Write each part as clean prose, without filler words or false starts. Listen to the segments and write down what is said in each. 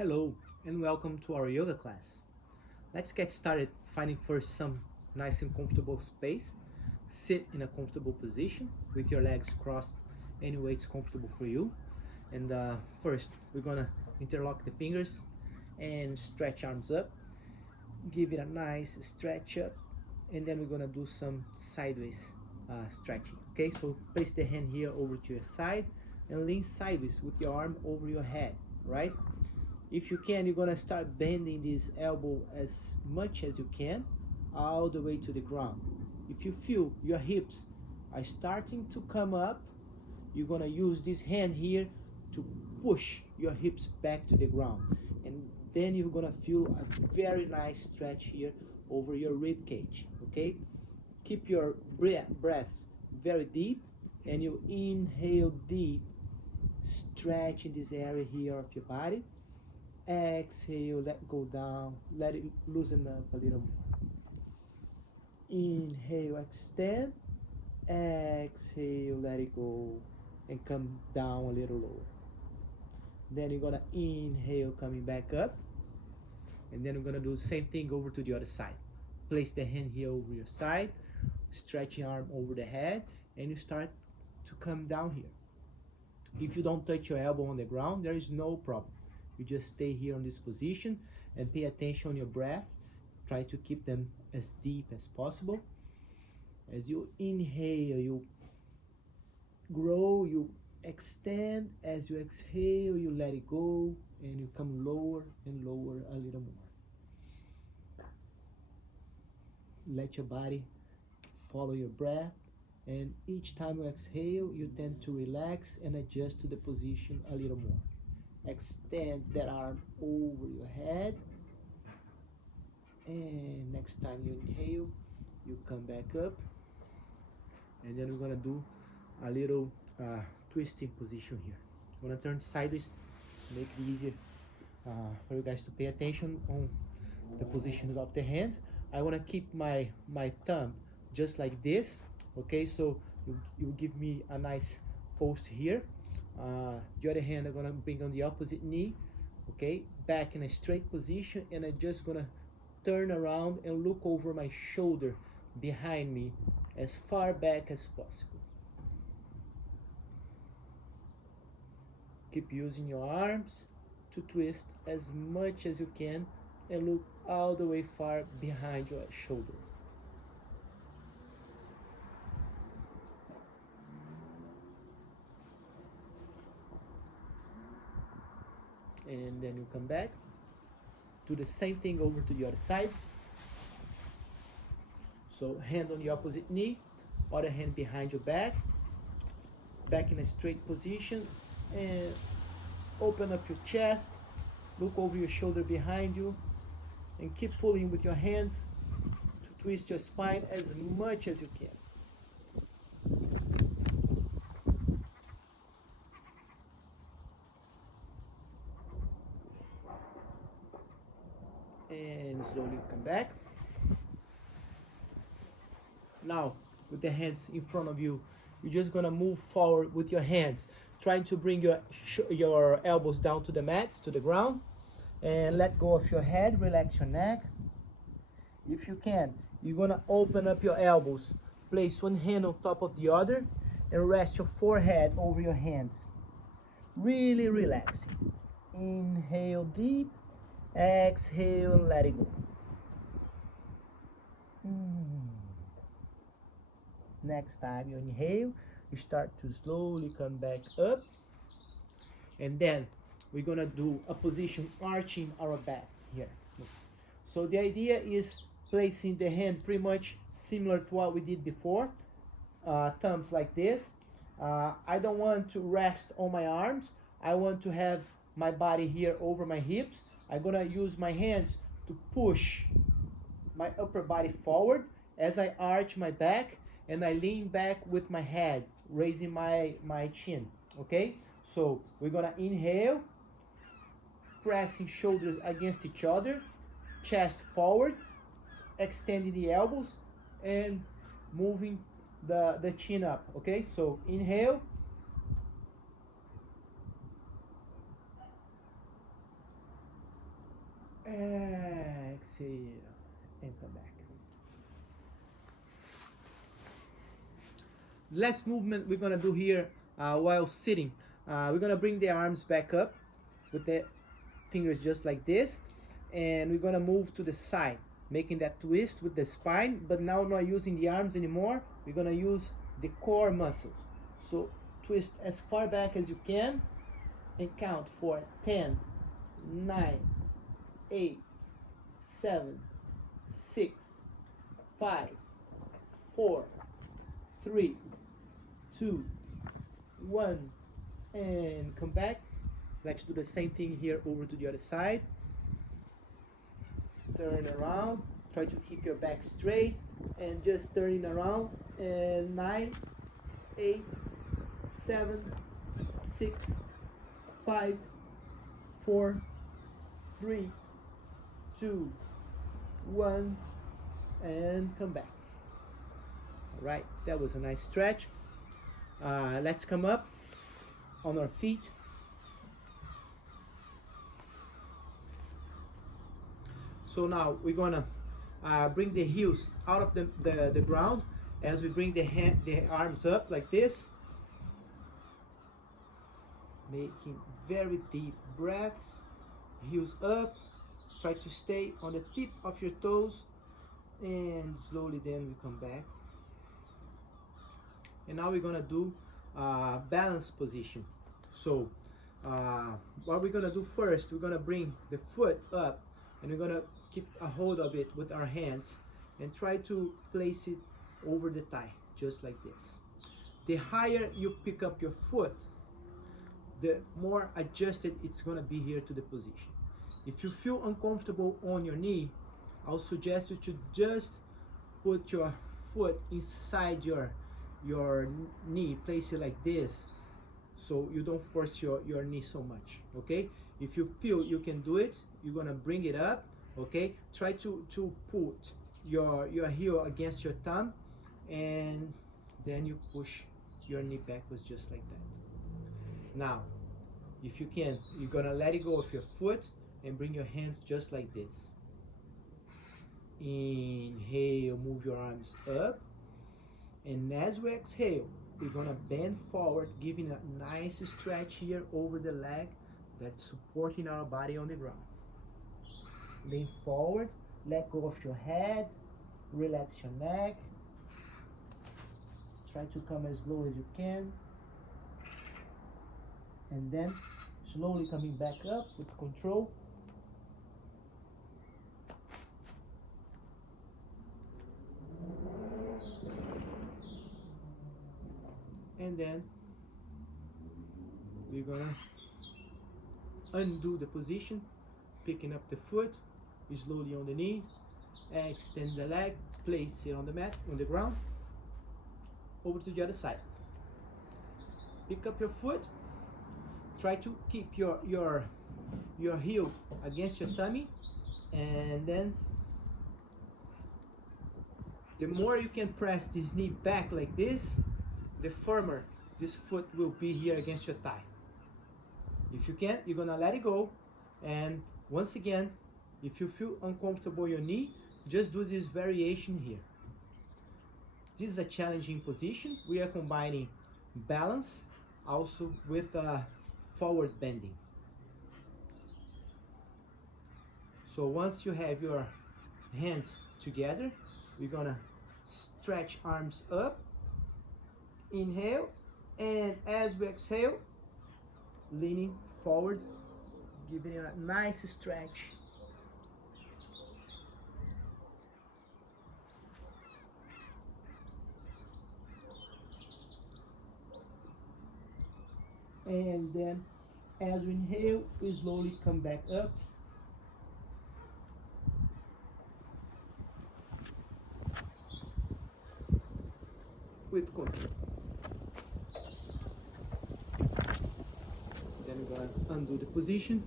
Hello and welcome to our yoga class. Let's get started finding first some nice and comfortable space. Sit in a comfortable position with your legs crossed any way it's comfortable for you. And first, we're gonna interlock the fingers and stretch arms up. Give it a nice stretch up, and then we're gonna do some sideways stretching. Okay, so place the hand here over to your side and lean sideways with your arm over your head, right? If you can, you're gonna start bending this elbow as much as you can, all the way to the ground. If you feel your hips are starting to come up, you're gonna use this hand here to push your hips back to the ground. And then you're gonna feel a very nice stretch here over your rib cage, okay? Keep your breaths very deep, and you inhale deep, stretch in this area here of your body. Exhale, let go down, let it loosen up a little more. Inhale, extend. Exhale, let it go and come down a little lower. Then you're gonna inhale, coming back up, and then we're gonna do the same thing over to the other side. Place the hand here over your side, stretch your arm over the head, and you start to come down here. If you don't touch your elbow on the ground, there is no problem. You just stay here on this position and pay attention on your breaths. Try to keep them as deep as possible. As you inhale, you grow, you extend. As you exhale, you let it go, and you come lower and lower a little more. Let your body follow your breath, and each time you exhale, you tend to relax and adjust to the position a little more. Extend that arm over your head, and next time you inhale, you come back up, and then we're gonna do a little twisting position here. I'm gonna turn sideways, make it easier for you guys to pay attention on the positions of the hands. I want to keep my thumb just like this, okay? So you give me a nice post here. The other hand, I'm gonna bring on the opposite knee, okay? Back in a straight position, and I'm just gonna turn around and look over my shoulder behind me as far back as possible. Keep using your arms to twist as much as you can and look all the way far behind your shoulder. And then you come back, do the same thing over to the other side. So hand on the opposite knee, other hand behind your back in a straight position, and open up your chest, look over your shoulder behind you, and keep pulling with your hands to twist your spine as much as you can. And slowly come back. Now, with the hands in front of you, you're just gonna move forward with your hands, trying to bring your elbows down to the mats, to the ground, and let go of your head, relax your neck. If you can, you're gonna open up your elbows, place one hand on top of the other, and rest your forehead over your hands. Really relaxing. Inhale deep, exhale, and let it go. Next time you inhale, you start to slowly come back up, and then we're gonna do a position arching our back here. So the idea is placing the hand pretty much similar to what we did before, thumbs like this. I don't want to rest on my arms. I want to have my body here over my hips. I'm gonna use my hands to push my upper body forward as I arch my back, and I lean back with my head, raising my chin, okay? So we're gonna inhale, pressing shoulders against each other, chest forward, extending the elbows, and moving the chin up, okay? So inhale, Last movement we're gonna do here while sitting. We're gonna bring the arms back up with the fingers just like this, and we're gonna move to the side, making that twist with the spine, but now not using the arms anymore. We're gonna use the core muscles. So twist as far back as you can and count for 10, 9, 8, 7, 6, 5, 4, 3, 2, 1, and come back. Let's do the same thing here over to the other side. Turn around, try to keep your back straight and just turning around, and 9, 8, 7, 6, 5, 4, 3, 2, 1, and come back. All right, that was a nice stretch. Let's come up on our feet. So now we're gonna bring the heels out of the ground as we bring the arms up like this, making very deep breaths. Heels up, try to stay on the tip of your toes, and slowly then we come back. And now we're gonna do balance position. So what we're gonna do first, we're gonna bring the foot up and we're gonna keep a hold of it with our hands and try to place it over the thigh, just like this. The higher you pick up your foot, the more adjusted it's gonna be here to the position. If you feel uncomfortable on your knee, I'll suggest you to just put your foot inside your knee, place it like this, so you don't force your knee so much, okay? If you feel you can do it, you're gonna bring it up, okay? Try to put your heel against your thumb, and then you push your knee backwards just like that. Now, if you can, you're gonna let it go of your foot and bring your hands just like this. Inhale, move your arms up, and as we exhale, we're gonna bend forward, giving a nice stretch here over the leg that's supporting our body on the ground. Lean forward, let go of your head, relax your neck. Try to come as low as you can, and then slowly coming back up with control. And then we're gonna undo the position, picking up the foot slowly on the knee, extend the leg, place it on the mat, on the ground, over to the other side. Pick up your foot, try to keep your heel against your tummy, and then the more you can press this knee back like this, the firmer this foot will be here against your thigh. If you can't, you're gonna let it go, and once again, if you feel uncomfortable in your knee, just do this variation here. This is a challenging position. We are combining balance also with forward bending. So once you have your hands together, we're gonna stretch arms up, inhale, and as we exhale, leaning forward, giving it a nice stretch. And then as we inhale, we slowly come back up. With control. Then we're going to undo the position.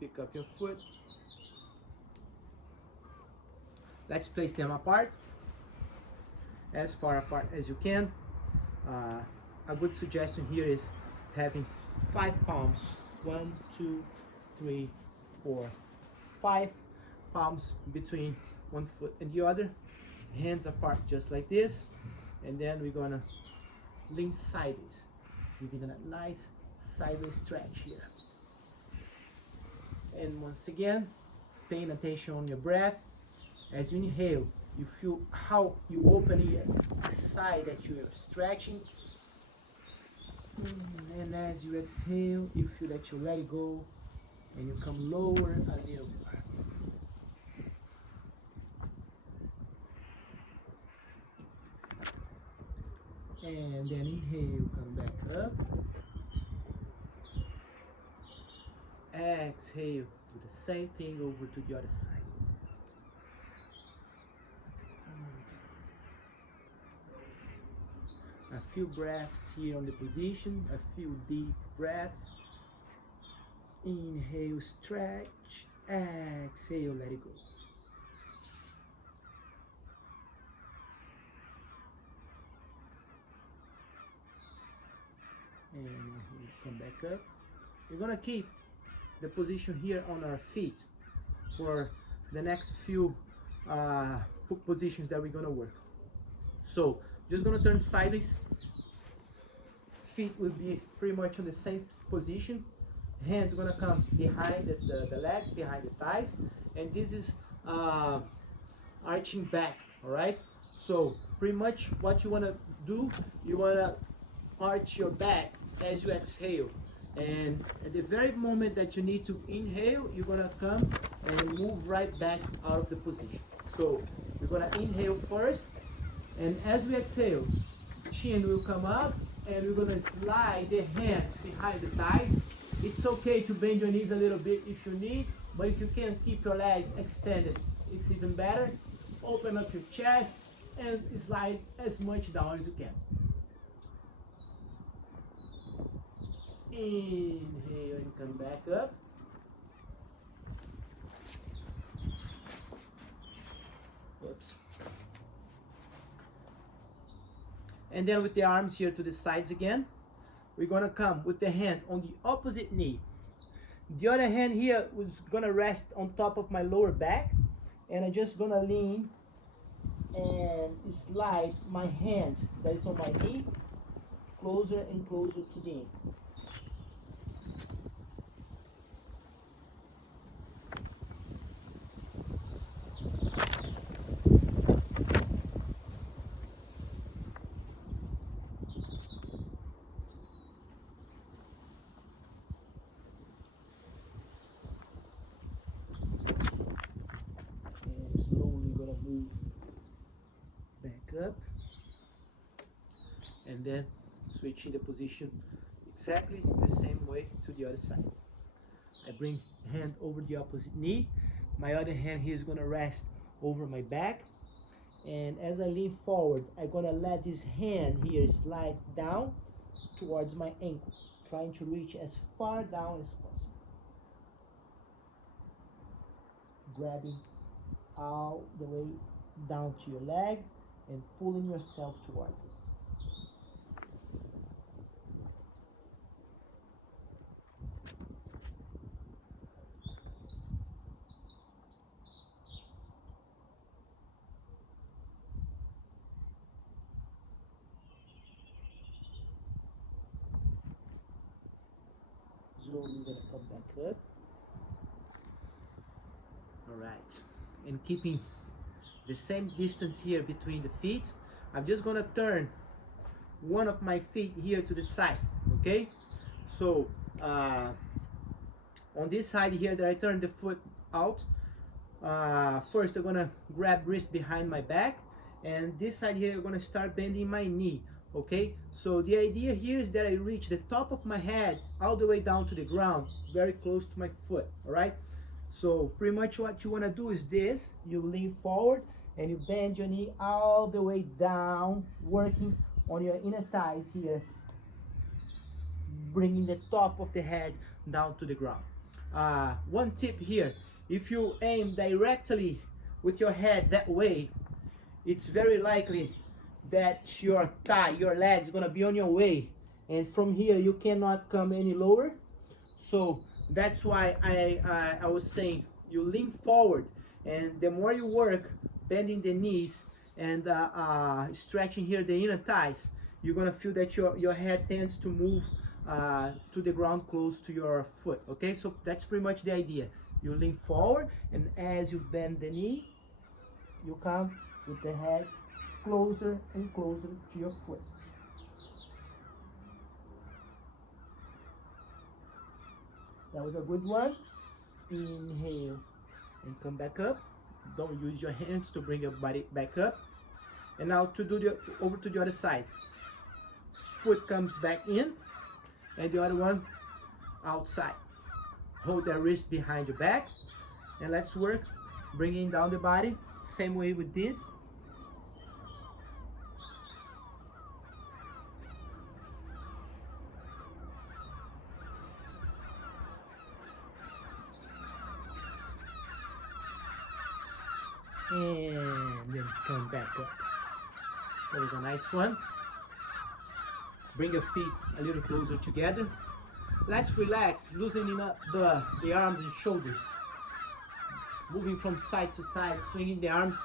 Pick up your foot. Let's place them apart, as far apart as you can. A good suggestion here is having 5 palms. 1, 2, 3, 4, 5 palms between one foot and the other. Hands apart just like this. And then we're gonna lean sideways, giving a nice sideways stretch here. And once again, paying attention on your breath. As you inhale, you feel how you open here, the side that you are stretching. And as you exhale, you feel that you let it go and you come lower a little more. And then inhale, come back up. Exhale, do the same thing over to the other side. A few breaths here on the position, a few deep breaths. Inhale, stretch. Exhale, let it go. And come back up. We're gonna keep the position here on our feet for the next few positions that we're gonna work. So just gonna turn sideways. Feet will be pretty much on the same position. Hands are gonna come behind the legs, behind the thighs, and this is arching back. All right. So pretty much what you wanna do, you wanna arch your back as you exhale, and at the very moment that you need to inhale, you're gonna come and move right back out of the position. So we're gonna inhale first, and as we exhale, chin will come up, and we're gonna slide the hands behind the thighs. It's okay to bend your knees a little bit if you need, but if you can keep your legs extended, it's even better. Open up your chest and slide as much down as you can. Inhale and come back up. Oops. And then with the arms here to the sides again, we're gonna come with the hand on the opposite knee. The other hand here is gonna rest on top of my lower back, and I'm just gonna lean and slide my hand that is on my knee closer and closer to the knee. Up, and then switching the position exactly the same way to the other side. I bring hand over the opposite knee, my other hand here is going to rest over my back, and as I lean forward, I'm going to let this hand here slide down towards my ankle, trying to reach as far down as possible, grabbing all the way down to your leg and pulling yourself towards it. Slowly gonna come back up. All right, and keeping the same distance here between the feet, I'm just gonna turn one of my feet here to the side, okay? So on this side here that I turn the foot out, first I'm gonna grab wrist behind my back, and this side here I'm gonna start bending my knee, okay? So the idea here is that I reach the top of my head all the way down to the ground, very close to my foot, all right? So pretty much what you wanna do is this: you lean forward and you bend your knee all the way down, working on your inner thighs here, bringing the top of the head down to the ground. One tip here: if you aim directly with your head that way, it's very likely that your thigh, your leg is gonna be on your way, and from here you cannot come any lower. So that's why I was saying you lean forward, and the more you work bending the knees, and stretching here the inner thighs, you're gonna feel that your head tends to move to the ground close to your foot. Okay, so that's pretty much the idea. You lean forward, and as you bend the knee, you come with the head closer and closer to your foot. That was a good one. Inhale and come back up. Don't use your hands to bring your body back up. And now to do over to the other side. Foot comes back in, and the other one outside. Hold the wrist behind your back, and let's work bringing down the body, same way we did. And then come back up. That was a nice one. Bring your feet a little closer together. Let's relax, loosening up the arms and shoulders. Moving from side to side, swinging the arms.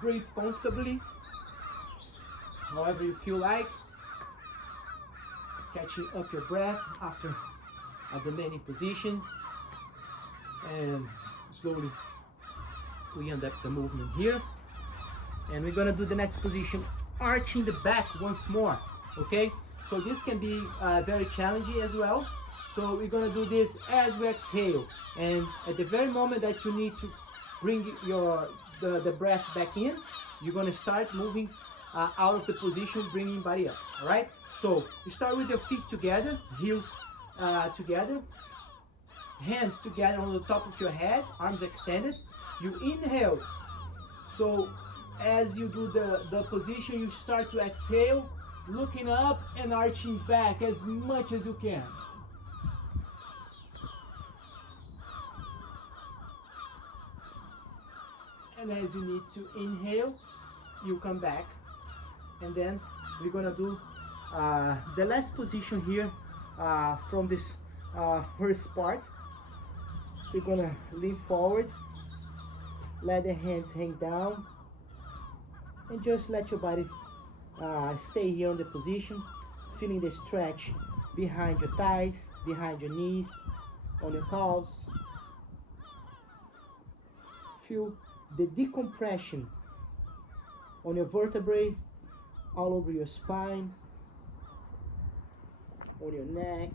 Breathe comfortably, however you feel like. Catching up your breath after a demanding position. And slowly we end up the movement here. And we're gonna do the next position, arching the back once more, okay? So this can be very challenging as well. So we're gonna do this as we exhale. And at the very moment that you need to bring the breath back in, you're gonna start moving out of the position, bringing body up, all right? So you start with your feet together, heels together, hands together on the top of your head, arms extended. You inhale. So as you do the position, you start to exhale, looking up and arching back as much as you can. And as you need to inhale, you come back. And then we're gonna do the last position here from this first part. We're gonna lean forward, let the hands hang down, and just let your body stay here on the position, feeling the stretch behind your thighs, behind your knees, on your calves. Feel the decompression on your vertebrae, all over your spine, on your neck,